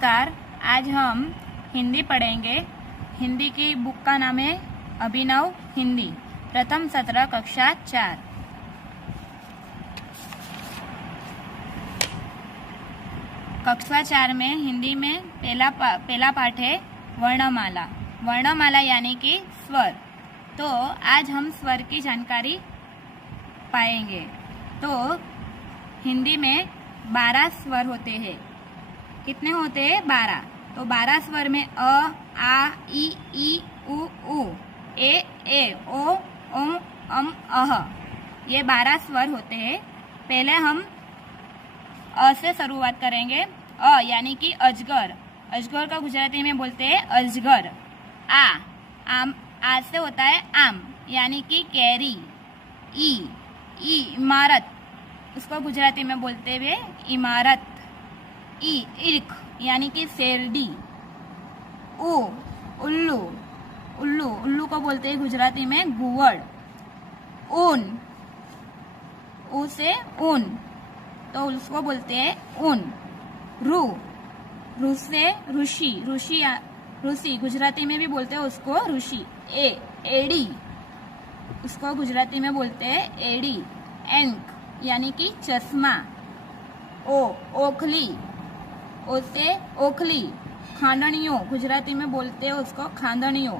नमस्कार। आज हम हिंदी पढ़ेंगे। हिंदी की बुक का नाम है अभिनव हिंदी, प्रथम सत्र कक्षा 4। कक्षा 4 में हिंदी में पहला पाठ है वर्णमाला। वर्णमाला यानी कि स्वर। तो आज हम स्वर की जानकारी पाएंगे। तो हिंदी में 12 स्वर होते हैं। कितने होते हैं? 12। तो 12 स्वर में अ, आ, ई, उ, ए, ओ, अम, अह, ये 12 स्वर होते हैं। पहले हम अ से शुरुआत करेंगे। अ यानी कि अजगर। अजगर का गुजराती में बोलते हैं अजगर। आम से होता है आम यानी कि कैरी। ई इमारत, उसको गुजराती में बोलते हुए इमारत। इर्क यानी कि शेरडी। उल्लू उल्लू को बोलते हैं गुजराती में गुवड़। ऊन, ऊ से ऊन, तो उसको बोलते हैं ऊन। रू से ऋषि। ऋषि गुजराती में भी बोलते हैं उसको ऋषि। एड़ी, उसको गुजराती में बोलते हैं एड़ी। एंक यानी कि चश्मा। ओखली, ओ से ओखली। खांडनियों, गुजराती में बोलते हैं उसको खांडनियों।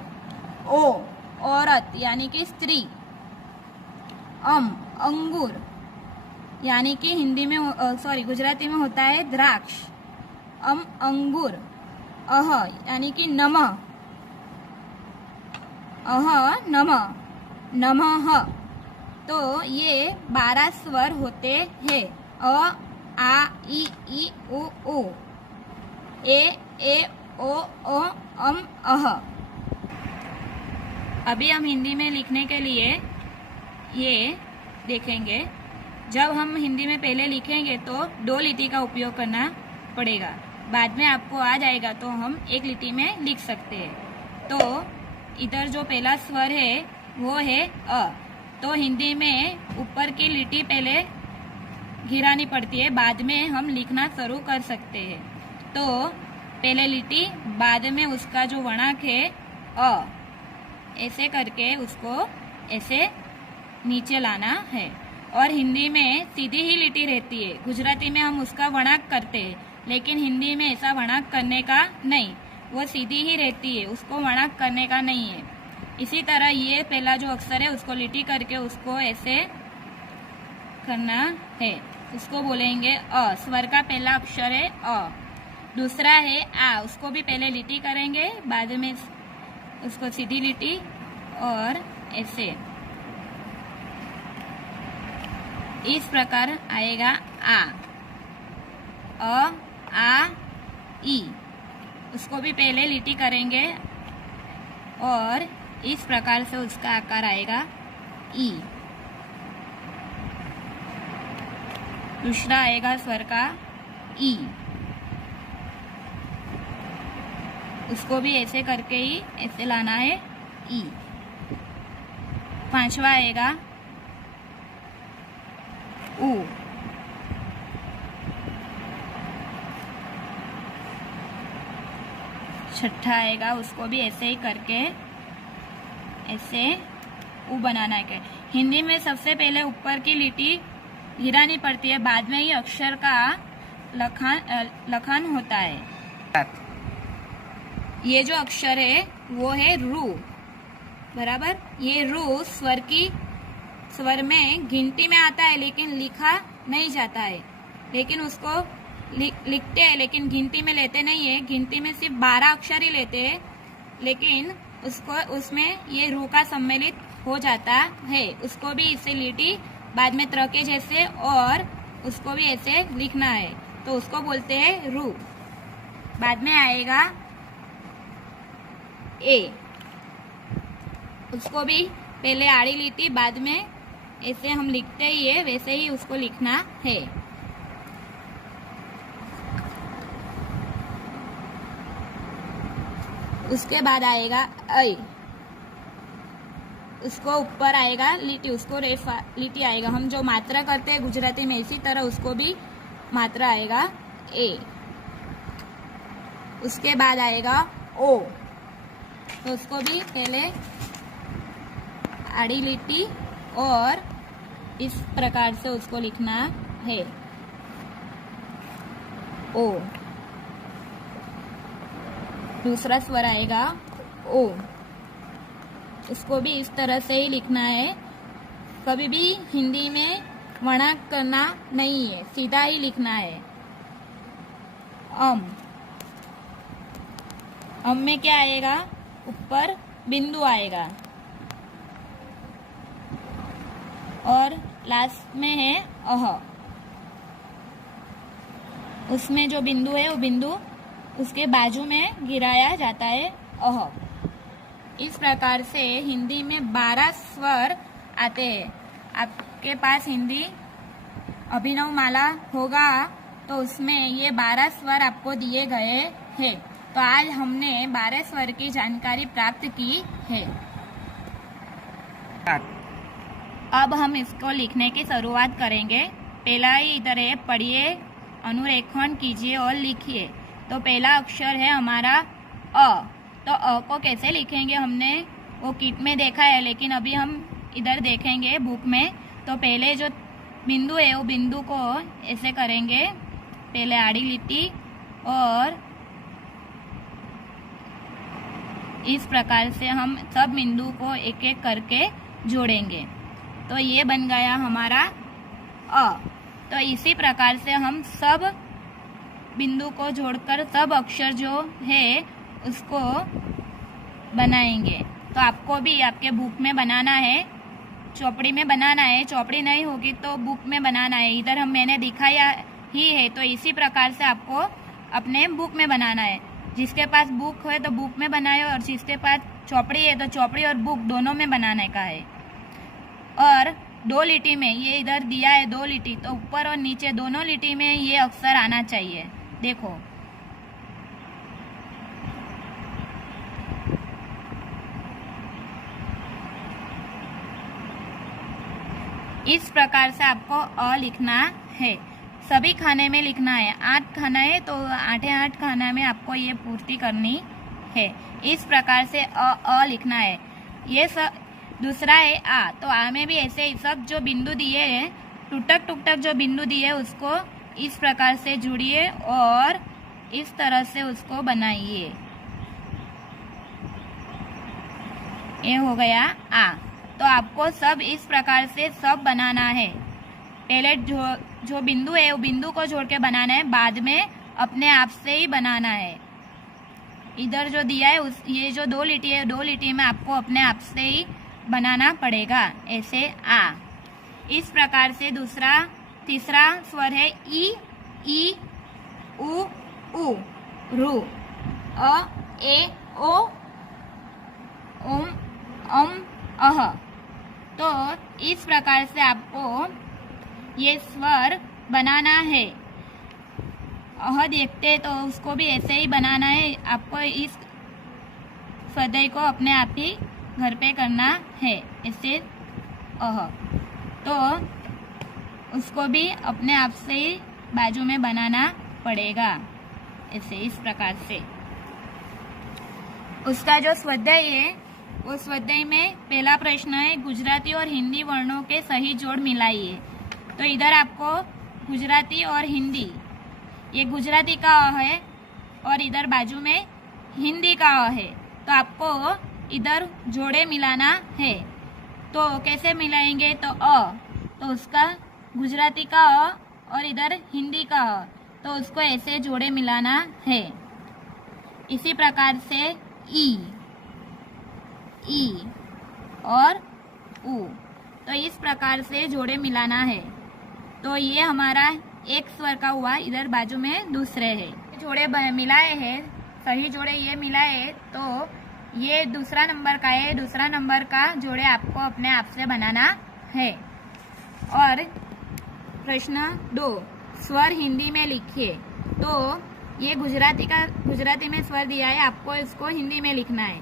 औरत यानी कि स्त्री। अंगूर यानी कि हिंदी में गुजराती में होता है द्राक्ष। अंगूर। अह यानी कि नमः। नमः। तो ये 12 स्वर होते हैं। अ, आ, ई, उ, ए, ओ, अह। अभी हम हिंदी में लिखने के लिए ये देखेंगे। जब हम हिंदी में पहले लिखेंगे तो 2 लिटी का उपयोग करना पड़ेगा। बाद में आपको आ जाएगा तो हम 1 लिटी में लिख सकते हैं। तो इधर जो पहला स्वर है वो है अ। तो हिंदी में ऊपर की लिटी पहले गिरानी पड़ती है, बाद में हम लिखना शुरू कर सकते हैं। तो पहले लिटी, बाद में उसका जो वणाक है अ, ऐसे करके उसको ऐसे नीचे लाना है। और हिंदी में सीधी ही लिटी रहती है। गुजराती में हम उसका वणाक करते हैं, लेकिन हिंदी में ऐसा वणाक करने का नहीं, वो सीधी ही रहती है, उसको वणाक करने का नहीं है। इसी तरह ये पहला जो अक्षर है उसको लिटी करके उसको ऐसे करना है, उसको बोलेंगे अ। स्वर का पहला अक्षर है अ। दूसरा है आ, उसको भी पहले लिटी करेंगे, बाद में उसको सीधी लिटी और ऐसे। इस प्रकार आएगा आ, ई। उसको भी पहले लिटी करेंगे और इस प्रकार से उसका आकार आएगा ई। दूसरा आएगा स्वर का ई, उसको भी ऐसे करके ही ऐसे लाना है ई। 5वां आएगा ऊ। 6ठा आएगा, उसको भी ऐसे ही करके ऐसे ऊ बनाना है। हिंदी में सबसे पहले ऊपर की लिटी गिरानी पड़ती है, बाद में ही अक्षर का लखान होता है। ये जो अक्षर है वो है रू, बराबर। ये रू स्वर में गिनती में आता है, लेकिन लिखा नहीं जाता है। लेकिन उसको लिखते हैं, लेकिन गिनती में लेते नहीं है। गिनती में सिर्फ 12 अक्षर ही लेते हैं, लेकिन उसमें ये रू का सम्मिलित हो जाता है। उसको भी इससे लिटी, बाद में त्र के जैसे, और उसको भी ऐसे लिखना है, तो उसको बोलते हैं रू। बाद में आएगा ए, उसको भी पहले आड़ी लिटी, बाद में ऐसे हम लिखते ही है, वैसे ही उसको लिखना है। उसके बाद आएगा ऐ, उसको ऊपर आएगा लिटी, उसको लिटी आएगा। हम जो मात्रा करते हैं गुजराती में, इसी तरह उसको भी मात्रा आएगा ए। उसके बाद आएगा ओ, तो उसको भी पहले आड़ी लिट्टी और इस प्रकार से उसको लिखना है, ओ। दूसरा स्वर आएगा ओ, उसको भी इस तरह से ही लिखना है। कभी भी हिंदी में वणाक करना नहीं है, सीधा ही लिखना है। अम में क्या आएगा, ऊपर बिंदु आएगा और लास्ट में है अह, उसमें जो बिंदु है वो बिंदु उसके बाजू में गिराया जाता है, अह। इस प्रकार से हिंदी में 12 स्वर आते हैं। आपके पास हिंदी अभिनव माला होगा तो उसमें ये 12 स्वर आपको दिए गए हैं। तो आज हमने 12 स्वर की जानकारी प्राप्त की है। अब हम इसको लिखने की शुरुआत करेंगे। पहला ही इधर है, पढ़िए, अनुरेखण कीजिए और लिखिए। तो पहला अक्षर है हमारा अ। तो अ को कैसे लिखेंगे हमने वो किट में देखा है, लेकिन अभी हम इधर देखेंगे बुक में। तो पहले जो बिंदु है वो बिंदु को ऐसे करेंगे, पहले आड़ी लिट्टी और इस प्रकार से हम सब बिंदु को एक एक करके जोड़ेंगे। तो ये बन गया हमारा अ। तो इसी प्रकार से हम सब बिंदु को जोड़कर सब अक्षर जो है उसको बनाएंगे। तो आपको भी आपके बुक में बनाना है, चौपड़ी में बनाना है। चौपड़ी नहीं होगी तो बुक में बनाना है। इधर मैंने दिखाया ही है, तो इसी प्रकार से आपको अपने बुक में बनाना है। जिसके पास बुक है तो बुक में बनाए और जिसके पास चौपड़ी है तो चौपड़ी और बुक दोनों में बनाने का है। और 2 लिटी में ये इधर दिया है 2 लिटी, तो ऊपर और नीचे दोनों लिटी में ये अक्षर आना चाहिए। देखो, इस प्रकार से आपको अ लिखना है। सभी खाने में लिखना है। 8 खाना है तो 8 खाना में आपको ये पूर्ति करनी है। इस प्रकार से अ लिखना है। ये सब दूसरा है आ। तो आ में भी ऐसे ही सब जो बिंदु दिए हैं, टुटक टुटक जो बिंदु दिए उसको इस प्रकार से जुड़िए और इस तरह से उसको बनाइए। ये हो गया आ। तो आपको सब इस प्रकार से सब बनाना है। पहले जो बिंदु है वो बिंदु को जोड़ के बनाना है, बाद में अपने आप से ही बनाना है। इधर जो दिया है ये जो 2 लिटी है, 2 लिटी में आपको अपने आप से ही बनाना पड़ेगा, ऐसे आ। इस प्रकार से तीसरा स्वर है ई उ उ, रु, अ ए ओ, ओम अम अह। तो इस प्रकार से आपको ये स्वर बनाना है। अह देखते तो उसको भी ऐसे ही बनाना है। आपको इस स्वरदय को अपने आप ही घर पे करना है, ऐसे अह। तो उसको भी अपने आप से ही बाजू में बनाना पड़ेगा, ऐसे इस प्रकार से। उसका जो स्वाध्याय है वो स्वाध्याय में पहला प्रश्न है, गुजराती और हिंदी वर्णों के सही जोड़ मिलाइए। तो इधर आपको गुजराती और हिंदी, ये गुजराती का अ है और इधर बाजू में हिंदी का अ है। तो आपको इधर जोड़े मिलाना है। तो कैसे मिलाएंगे, तो अ, तो उसका गुजराती का अ और इधर हिंदी का अ, तो उसको ऐसे जोड़े मिलाना है। इसी प्रकार से ई और उ, तो इस प्रकार से जोड़े मिलाना है। तो ये हमारा एक स्वर का हुआ, इधर बाजू में दूसरे है। जोड़े मिलाए हैं, सही जोड़े ये मिलाए, तो ये दूसरा नंबर का है। दूसरा नंबर का जोड़े आपको अपने आप से बनाना है। और प्रश्न 2, स्वर हिंदी में लिखिए। तो ये गुजराती में स्वर दिया है, आपको इसको हिंदी में लिखना है।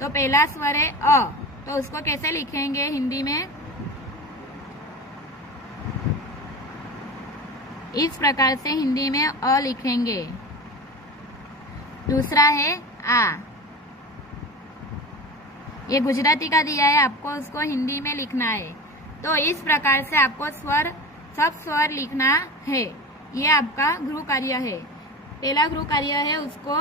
तो पहला स्वर है अ, तो उसको कैसे लिखेंगे हिंदी में, इस प्रकार से हिंदी में अ लिखेंगे। दूसरा है आ। ये गुजराती का दिया है, आपको उसको हिंदी में लिखना है। तो इस प्रकार से आपको सब स्वर लिखना है। ये आपका गृह कार्य है। पहला गृह कार्य है, उसको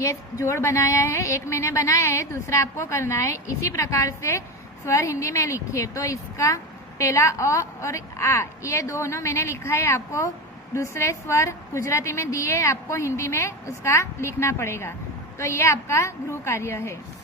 ये जोड़ बनाया है, एक मैंने बनाया है, दूसरा आपको करना है। इसी प्रकार से स्वर हिंदी में लिखिए। तो इसका पहला अ और आ, ये दोनों मैंने लिखा है, आपको दूसरे स्वर गुजराती में दिए, आपको हिंदी में उसका लिखना पड़ेगा। तो ये आपका गृह कार्य है।